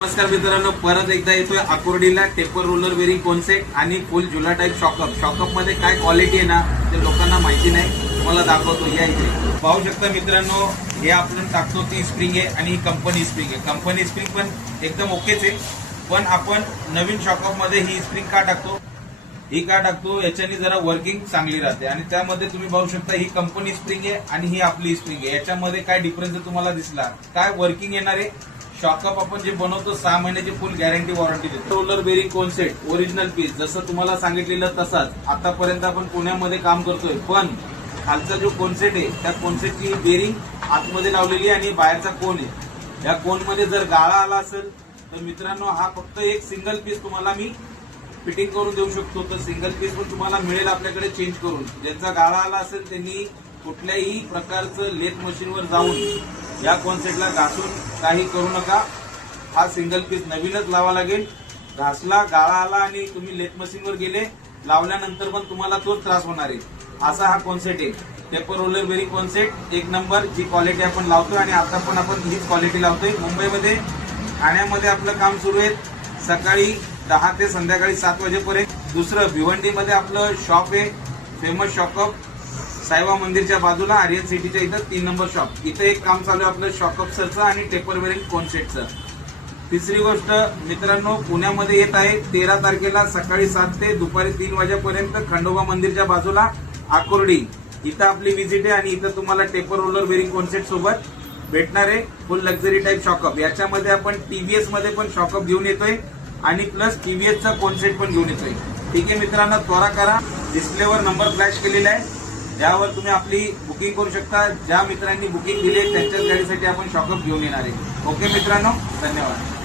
नमस्कार मित्रांनो, परत एकदा येतोय आकुर्डीला टेपर रोलर बेरिंग कॉन्सेप्ट आणि फुल झुला टाइप शॉकअप. शॉकअप मध्ये काय क्वालिटी आहे ना ते लोकांना माहिती नाही, तुम्हाला दाखवतो. या इथे पाहू शकता मित्रांनो, हे आपण टाकतो ती स्प्रिंग आहे आणि कंपनी स्प्रिंग आहे. कंपनी स्प्रिंग पण एकदम ओकेच आहे, पण आपण नवीन शॉकअप मध्ये ही स्प्रिंग का टाकतो, ही का टाकतो याच्याने जरा वर्किंग चांगली राहते. आणि त्यामध्ये तुम्ही पाहू शकता ही कंपनी स्प्रिंग आहे आणि ही आपली स्प्रिंग आहे. याच्यामध्ये काय डिफरन्स तुम्हाला दिसला, काय वर्किंग येणार आहे. शॉकअप आपण जे बनवतो 6 महिन्याची फुल गॅरंटी वॉरंटी देतो. Roller bearing concept original piece जसं तुम्हाला सांगितलेलं तसाच आतापर्यंत आपण पुण्यामध्ये काम करतोय. पण खालचा जो कॉन्सेप्ट आहे त्या कॉन्सेप्टची बेरिंग आतमध्ये लावलेली आहे आणि बाहेरचा कोन आहे. या कोन मध्ये जर गाळा आला असेल तर मित्रांनो हा फक्त एक सिंगल पीस तुम्हाला मी फिटिंग करून देऊ शकतो. तर सिंगल पीस पण तुम्हाला मिळेल आपल्याकडे चेंज करून. ज्यांचा गाळा आला असेल त्यांनी कुठल्याही प्रकारचं लेथ मशीनवर जाऊन या कॉन्सेप्टला घासून काही करू नका. हा सिंगल पीस नवीनच लावा लागेल. घासला, गाळा आला आणि तुम्ही लेथ मशीनवर गेले, लावल्यानंतर पण तुम्हाला तोच त्रास होणार आहे. असा हा कॉन्सेप्ट आहे टेपर रोलर बेरिंग कॉन्सेप्ट. एक नंबर जी क्वालिटी आपण लावतोय आणि आता पण आपण हीच क्वालिटी लावतोय. मुंबईमध्ये ठाण्यामध्ये आपलं काम सुरू आहे सकाळी 10 ते संध्याकाळी 7 वाजेपर्यंत. दुसरं भिवंडीमध्ये आपलं शॉप आहे फेमस शॉकअप, साईबा मंदिरच्या बाजूला, आर्यन सिटीच्या इथं 3 नंबर शॉप. इथं एक काम चालू आहे आपलं शॉकअपसरचं आणि टेपर बेरिंग कॉन्सेप्टचं. तिसरी गोष्ट मित्रांनो, पुण्यामध्ये येत आहे 13 तारखेला सकाळी 7 ते दुपारी 3 वाजेपर्यंत खंडोबा मंदिरच्या बाजूला आकुर्डी. इथं आपली व्हिजिट आहे आणि इथं तुम्हाला टेपर रोलर बेरिंग कॉन्सेप्ट सोबत भेटणार आहे फुल लक्झरी टाइप शॉकअप. याच्यामध्ये आपण टीव्हीएस मध्ये पण शॉकअप घेऊन येतोय आणि प्लस टीव्हीएसचा कॉन्सेप्ट पण घेऊन येतोय. ठीक आहे मित्रांनो, त्वरा करा. डिस्प्लेवर नंबर फ्लॅश केलेला आहे, त्यावर तुम्ही आपली बुकिंग करू शकता. ज्या मित्रांनी बुकिंग दिली त्यांच्याच गाडीसाठी आपण शॉकअप घेऊन येणार आहे. ओके मित्रांनो, धन्यवाद.